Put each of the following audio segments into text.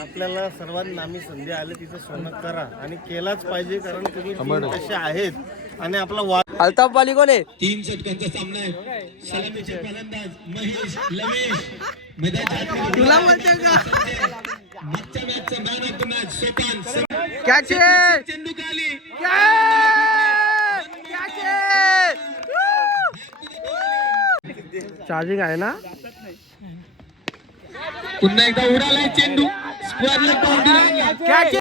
आपल्याला सर्वांना मी संधी आली तिचं सोनं करा आणि केलाच पाहिजे, कारण तुम्ही तीन कसे आहेत आणि आपला अल्ताफ बाली कोण आहे? 3 षटकांचा सामना आहे. सलामीचे फलंदाज महेश लमेश मैदानाच्या तुला म्हणते का? मागच्या मॅचचा man of the match Sopan catch आहे! चेंडू खाली कॅच आहे! चार्जिंग आहे ना? पुन्हा एकदा उडालाय चेंडू स्क्वेअरला बाउंड्री कॅच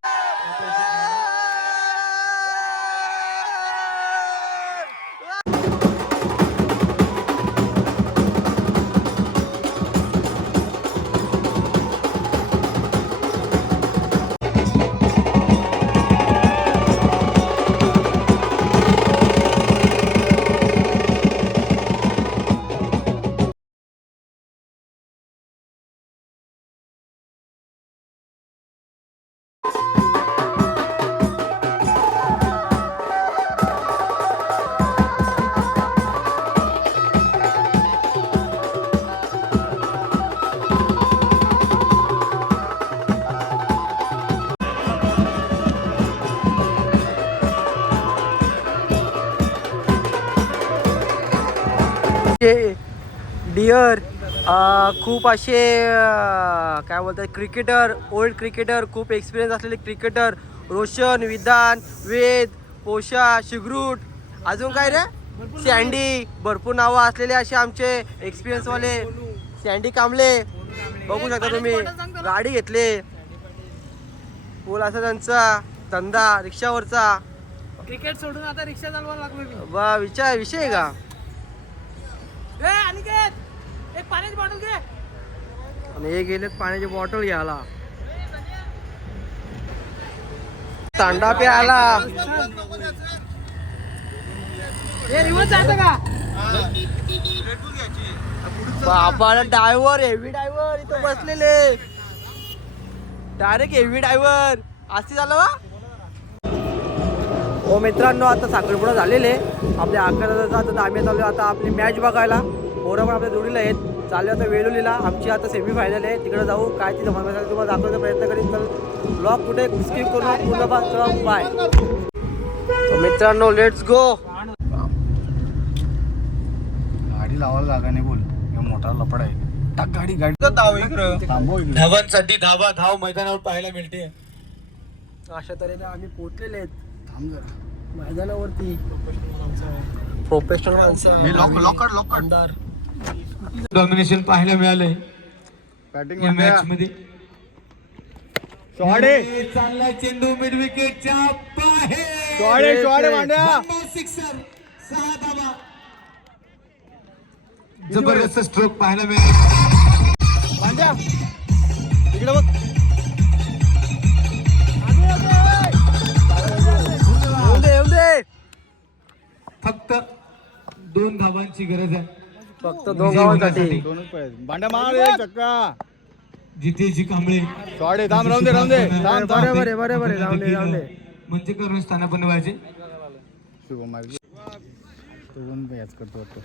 डिअर खूप असे काय बोलतात क्रिकेटर, ओल्ड क्रिकेटर, खूप एक्सपिरियन्स असलेले क्रिकेटर, रोशन, विधान, वेद, पोषा, शिग्रूट, अजून काय रे सँडी, भरपूर नावं असलेले असे आमचे एक्सपिरियन्सवाले सँडी कांबळे बघू शकता तुम्ही. गाडी घेतले, बोल असा त्यांचा धंदा रिक्षावरचा. क्रिकेट सोडून आता रिक्षा चालवायला लागलो मी. वा विषय आहे का? एक पाण्याची बॉटल घे. आणि हे गेलेत पाण्याची बॉटल घ्यायला, तांडा प्यायला. हे रिवर्स जातं का? बाबा ड्रायव्हर, हेवी ड्रायव्हर इथं बसलेले, डायरेक्ट हेवी ड्रायव्हर असं झालं वा. हो मित्रांनो, आता साखरपुडा झालेले आपल्या अकरा. आता आम्ही चाललो आता आपली मॅच बघायला. पोरं पण आपल्या जोडीला आहेत. चालू आता वेलुलीला, आमची आता सेमीफायनल आहे. तिकडे जाऊ, काय ती तुम्हाला दाखवण्याचा प्रयत्न करीन. तर ब्लॉग कुठे स्किप करू पूर्ण बाय. मित्रांनो लेट्स गो. गाडी लावायला जागा नाही, बोल मोठा लपड आहे. टाक गाडी धावांसाठी धाव मैदानावर पाहायला मिळते. अशा तऱ्हेने आम्ही पोहोचलेले आहेत मैदानावरती. प्रोफेशनल आमदार डॉमिनेशन पाहायला मिळालंय बॅटिंग या मॅच मध्ये. चांगला चेंडू मिड विकेटच्या बाहेर. सिक्सर, 6 धावा. जबरदस्त स्ट्रोक पाहायला मिळाला. इकडे बघ. येऊन दे. फक्त 2 धावांची गरज आहे. फक्त 2 गावांसाठी. दोनच पाहिजे. भांड्या मार रे चक्का. जितेजी कांबळे सॉडे थांब, राहून दे बरोबर आहे. जाऊन दे. म्हणजे करून स्थानापन्न व्हायचे. शुभम मार्गी तो पण मॅच करतो वाटतो.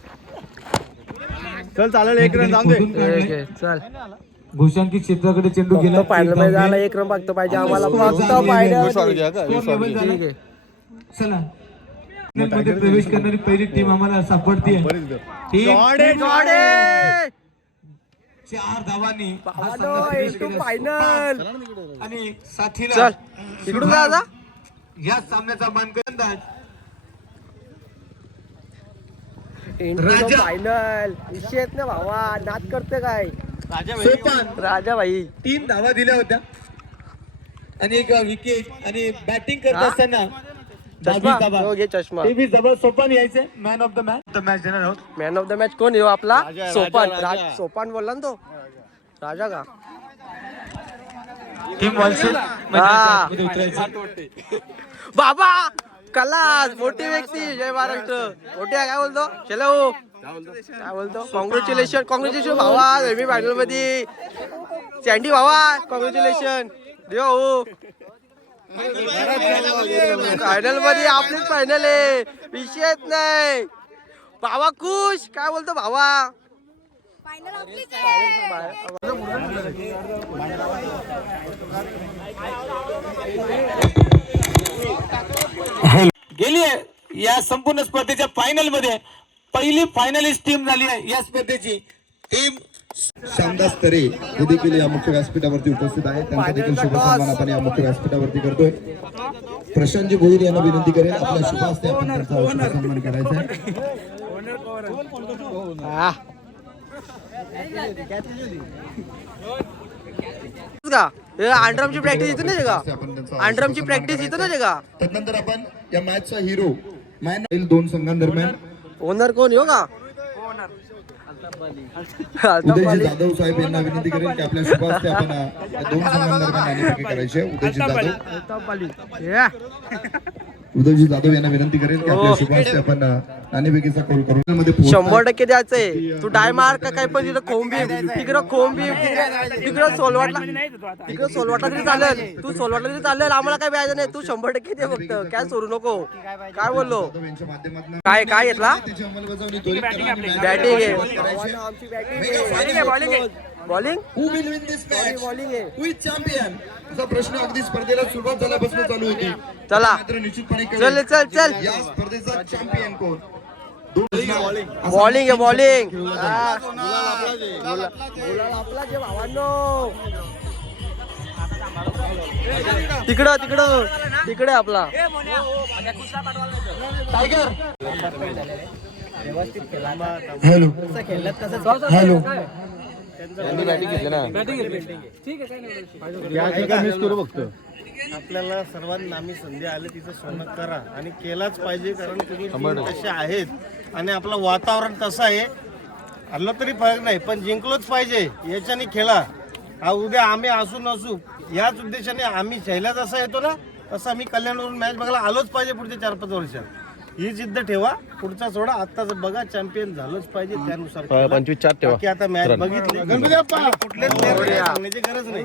चल चालेल, 1 रन जाऊन दे. चल घोषांकित क्षेत्राकडे चेंडू गेला. फायनल मध्ये जायला 1 रन मागतो पाहिजे आम्हाला. फक्त फायनल. ठीक आहे. चला मध्ये प्रवेश करणारी पहिली टीम आम्हाला सापडते. 4 धावांनी फायनल. आणि साथीला चल इकडून जा आता. या सामन्याचा मानकंदाज फायनल. विषयच ना भावा, नाद करते काय सोपान राजा भाई. 3 धावा दिल्या होत्या आणि 1 विकेट. आणि बॅटिंग करत असताना चष्मा जवळ सोपान यायचे. मॅन ऑफ द मॅच देणार आहोत. मॅन ऑफ द मॅच कोण येऊ आपला? राजा, सोपान. राजा. सोपान बोलला ना तो. राजा का? टीम वॉलसेट मध्ये उतरायचं. बाबा कलास, मोठी व्यक्ती. जय महाराष्ट्र. मोठी काय बोलतो? चलो काय बोलतो? कॉंग्रॅच्युलेशन भावा, सेमी फायनल मध्ये. सँडी भावा कॉंग्रॅच्युलेशन. देव फायनल मध्ये आपलीच फायनल आहे, विषयच नाही. भावा खुश. काय बोलतो भावा? फायनल आपलीच आहे. गेली या संपूर्ण स्पर्धेच्या फायनल मध्ये पहिली फायनलिस्ट टीम झाली आहे या स्पर्धेची टीम श्यामदास तरे हे देखील या मुख्य व्यासपीठावरती उपस्थित आहेत. त्यांचा देखील शुभ सन्मान आपण या मुख्य व्यासपीठावरती करतोय. प्रशांतजी भोईर यांना विनंती करेल आपल्या शुभ हस्ते आपण त्यांचा शुभ सन्मान करायचा आहे. का अंडरमची प्रॅक्टिस इथं नाही का? अंडरमची प्रॅक्टिस इथं नाही का? त्यानंतर आपण या मॅचचा हिरो मॅन दोन संघांदरम्यान ओनर कोण हो का? उदयजी जाधव साहेब यांना विनंती करेल की आपल्या शुभ हस्ते आपण या दोन संघांदरम्यान नाणेफेकी करायची आहे. उदयजी जाधव यांना विनंती करेल की आपल्या शुभ हस्ते आपण नाणेफेकीचा कॉल करून मध्ये 100% द्यायचंय. तू डाय मार का काय पण तिथं खोंबी तिकडं खोंबी तिकडं सोलवाटला तरी चालेल. तू सोलवाटला तरी चालेल. आम्हाला काय व्याज नाही. तू 100% दे फक्त. काय सोडू नको. काय बोललो? काय काय घेतला? बॅटिंग आहे. Bowling Who will win this match? Bowling आहे. Who is champion? असा प्रश्न अगदी स्पर्धेला सुरुवात झाल्यापासून चालू होती. चला मात्र निश्चितपणे चल चल चल. या स्पर्धेचा चॅम्पियन कोण? बॉलिंग आहे बॉलिंग. तिकडं तिकडं तिकडे आपला टायगर. हॅलो हॅलो मिस करू बघतो. आपल्याला सर्वांना आम्ही संधी आली तिचं सोनं करा आणि केलाच पाहिजे कारण तुम्ही team तसे आहेत आणि आपलं वातावरण तसं आहे. हल्लं तरी फरक नाही पण जिंकलोच पाहिजे याच्याने खेळा. हा उद्या आम्ही असू नसू याच उद्देशाने आम्ही शैला जसा येतो ना तसं आम्ही कल्याणवरून मॅच बघायला आलोच पाहिजे पुढच्या 4-5 वर्षात. ही जिद्द ठेवा. पुढचा सोडा आत्ताच बघा चॅम्पियन झालंच पाहिजे त्यानुसार 25-4 ठेवा. बाकी आता मॅच बघितली कुठलेच player सांगण्याची गरज नाही.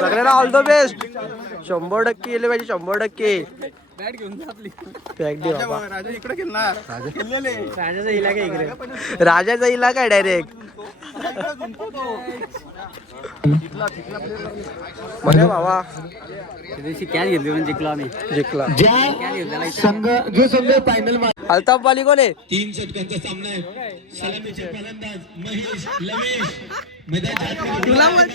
सगळ्यांना ऑल द बेस्ट. 100% केले पाहिजे 100%. राजाचा इलाका आहे डायरेक्ट. म्हणजे बाबा जिंकला. जो संघ फायनल अल्ताफ बाली कोण आहे? 3 षटकांचा सामना आहे. सलामीचे फलंदाज महेश लवेश मैदानाच्या आतमध्ये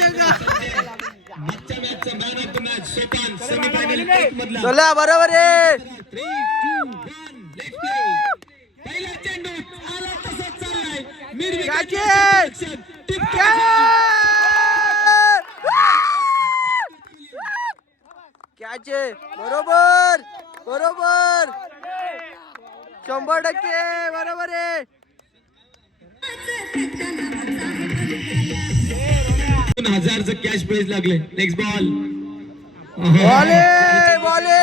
मागच्या मॅचचा man of the match Sopan semifinal 1 मधला. चला बरोबर आहे. 3, 2, 1 लेट्स प्ले. पहिला चेंडू आला तसाच चाललाय. मिड विकेट कॅच आहे. बरोबर बरोबर 100% बरोबर आहे. 2000चं कॅश प्राइज लागले. नेक्स्ट बॉल बॉले बॉले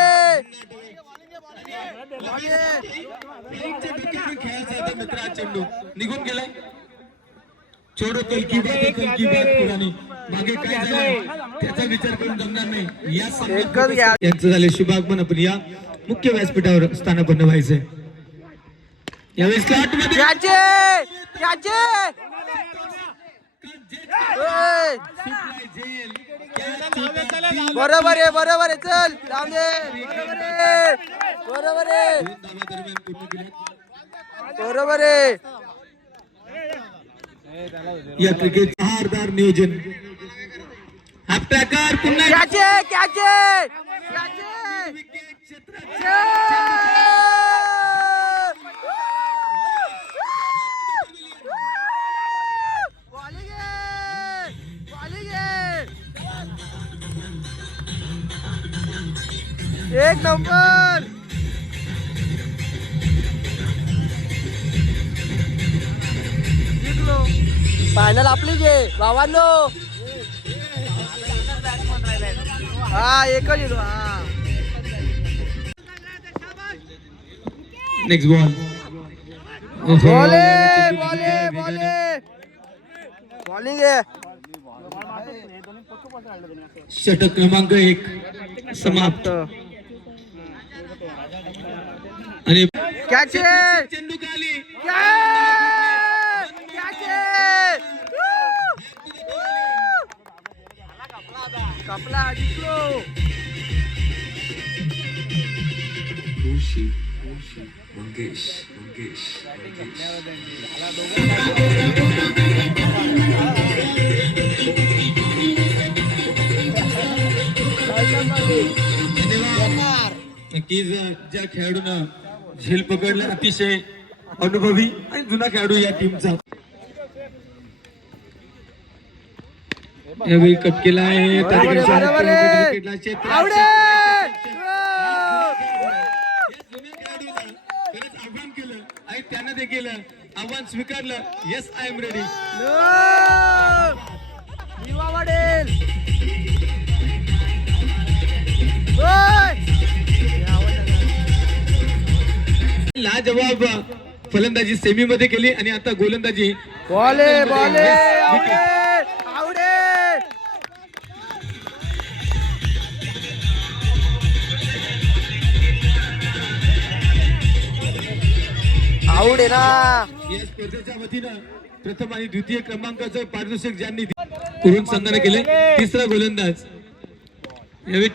खेळायचा मित्र चेंडू निघून गेलाय. छोडो कल की बात पुराणी मागे काय झालं त्याचा विचार करून जमणार नाही. या एकच घ्या. यांचं झाले शुभागमन. आपण या मुख्य व्यासपीठावर स्थानापन्न व्हायचंय. यावेळी स्लॉट मध्ये कॅच आहे कॅच आहे. बरोबर आहे बरोबर आहे. चल जाऊ दे. बरोबर आहे बरोबर आहे. या क्रिकेट धारदार नियोजन. हाफ ट्रॅकर पुन्हा कॅच आहे कॅच आहे कॅच आहे. बॉलिंग आहे बॉलिंग आहे. एक नंबर. फायनल आपलीच आहे भावांनो. हा एकच येतो. हा नेक्स्ट बॉल. बॉले बॉले बॉले बॉलिंग आहे. षटक क्रमांक 1 समाप्त. आणि कॅच आहे. चेंडू खाली कपला जिंकलो. नक्कीच ज्या खेळाडूंना झेल पकडला अतिशय अनुभवी आणि जुना खेळाडू या टीमचा यावेळी कट केला आहे. बरोबर आहे. आवडे. आव्हान केलं आणि त्यानं देखील आव्हान स्वीकारलं. Yes I am ready. दिवा वाढेल. लाजवाब फलंदाजी सेमी मध्ये केली आणि आता गोलंदाजी बॉले आवडे. आवडे ना. या स्पर्धेच्या वतीनं प्रथम आणि द्वितीय क्रमांकाचं पारितोषिक ज्यांनी करून संघाने केले. तिसरा गोलंदाज यावेळी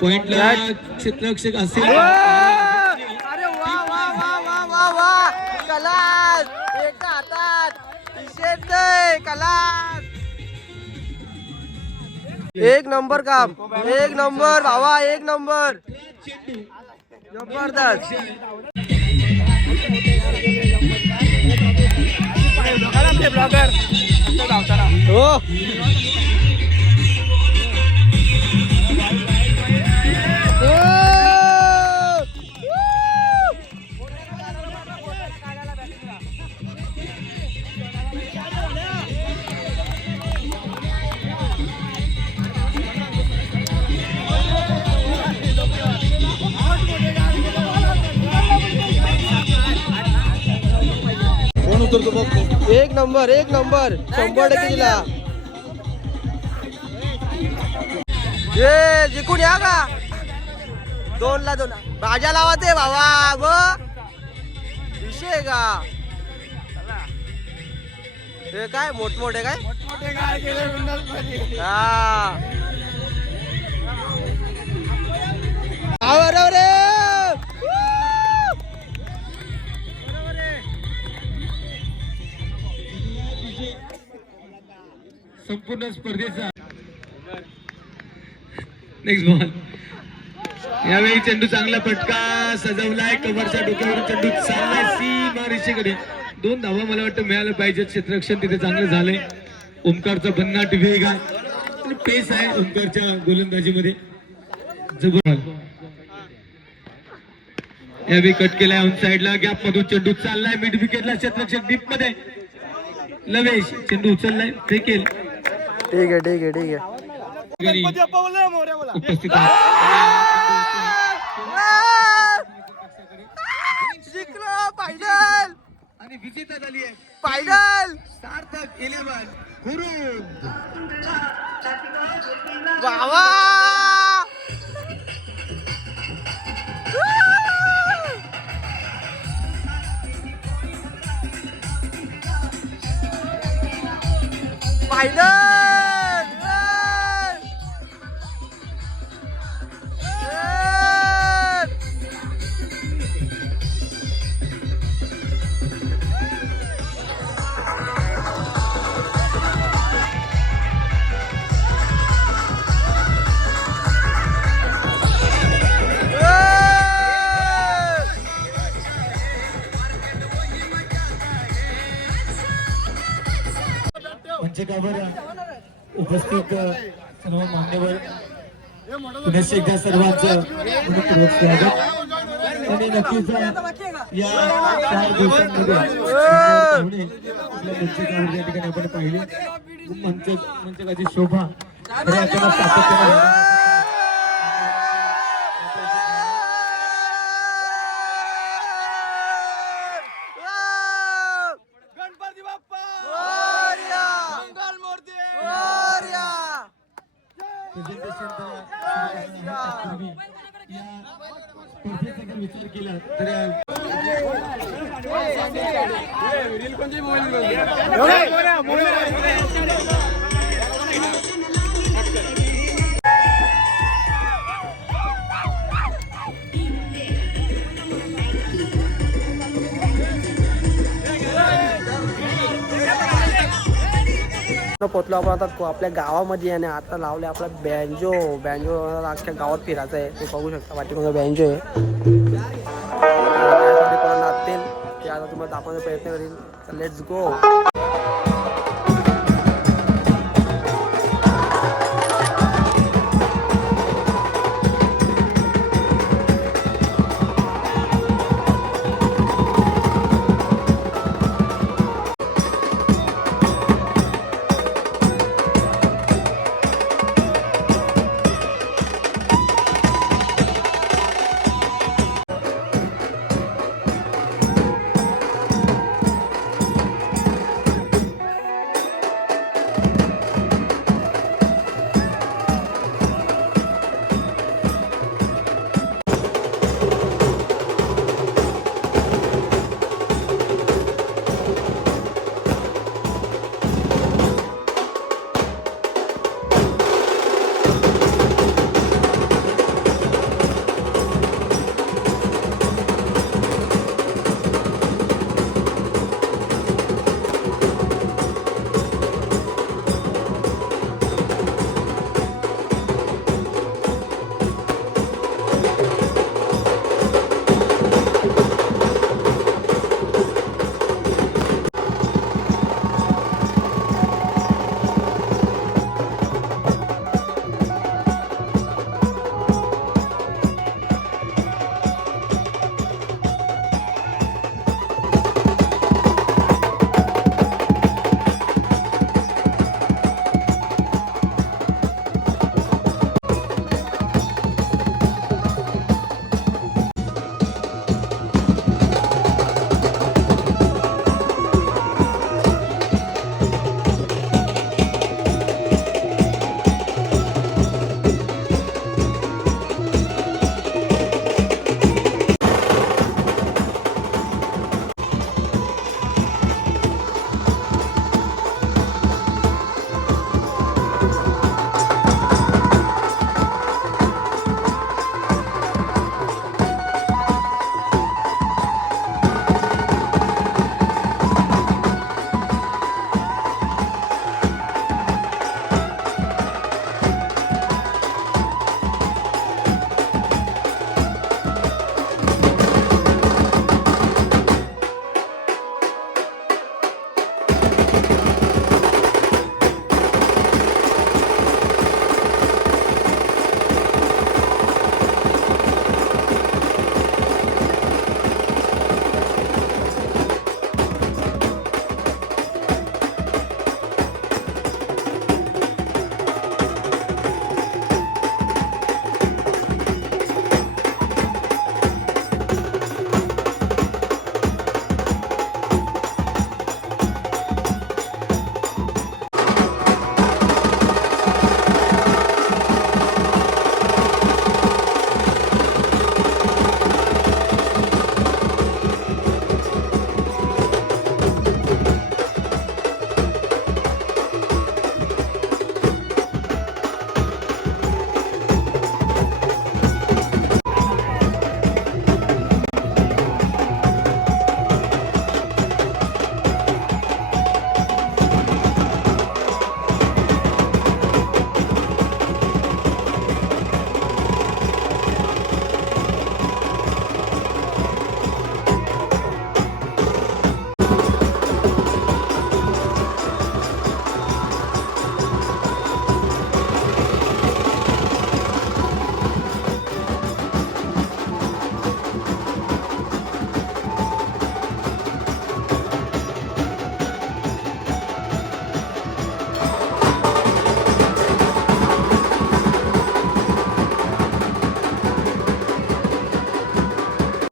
पॉइंटला क्षेत्ररक्षक असेल. अरे वा वा वा वा वा वा. कलास एका हातात कलास. एक नंबर काम. एक नंबर भावा. एक नंबर. जबरदस्त. हो. एक नंबर 100% दिला. जिंकून या का 2ला 2 भाज्या लावाते भावा. विषय का हे काय मोठमोठे काय बरोबर रे. संपूर्ण स्पर्धेचा नेक्स्ट बॉल. यावेळी चेंडू चांगला फटका सजवलाय. कव्हरच्या डोक्यावरून चेंडू चाललाय सीमा रेषेकडे. 2 धावा मला वाटतं मिळालं पाहिजे. क्षेत्ररक्षण तिथे चांगलं झालंय. ओमकारचा भन्नाट वेग आहे, पेस आहे ओमकारच्या गोलंदाजीमध्ये. जबर यावेळी कट केलाय ऑन साइडला. गॅप मधून चेंडू चाललाय मिड विकेटला. क्षेत्ररक्षक डीप मध्ये. लवेश चेंडू उचललाय फेकेल. ठीक आहे. उपस्थित जिंकलो फायनल आणि विजेता झाली आहे फायनल. सार्थक 11 गुरु. वावा. फायनल. मंचकावर उपस्थित सर्व मान्यवर पुन्हा एकदा सर्वांचं मनपूर्वक स्वागत. आणि नक्कीच या 4 दिवसांमध्ये आपल्या मंचकावर या ठिकाणी आपण पाहिले मंचकाची शोभा सातत्याने स्पर्धेचा जर विचार केला तर पोचलो आपण आता आपल्या गावामध्ये आणि आता लावले आपला बँजो अख्ख्या गावात फिरायचं आहे. ते बघू शकता पाठीमागे बँजो आहे. त्यासाठी कोणाला नाचतील ते आता तुम्हाला दाखवण्याचा प्रयत्न करीन. तर लेट्स गो.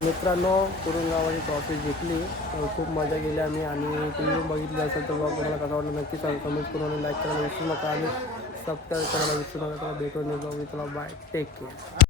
मित्रांनो कुरुंगावाडी ट्रॉफी जिंकली. खूप मजा केली आम्ही आणि तुम्ही बघितली असेल तर तुम्हाला कसा वाटलं नक्की सांगा. कमेंट करून आणि लाईक करायला विसरू नका आणि सबस्क्राईब करायला विसरू नका. भेटून जाऊ. मी तुला बाय. Take care.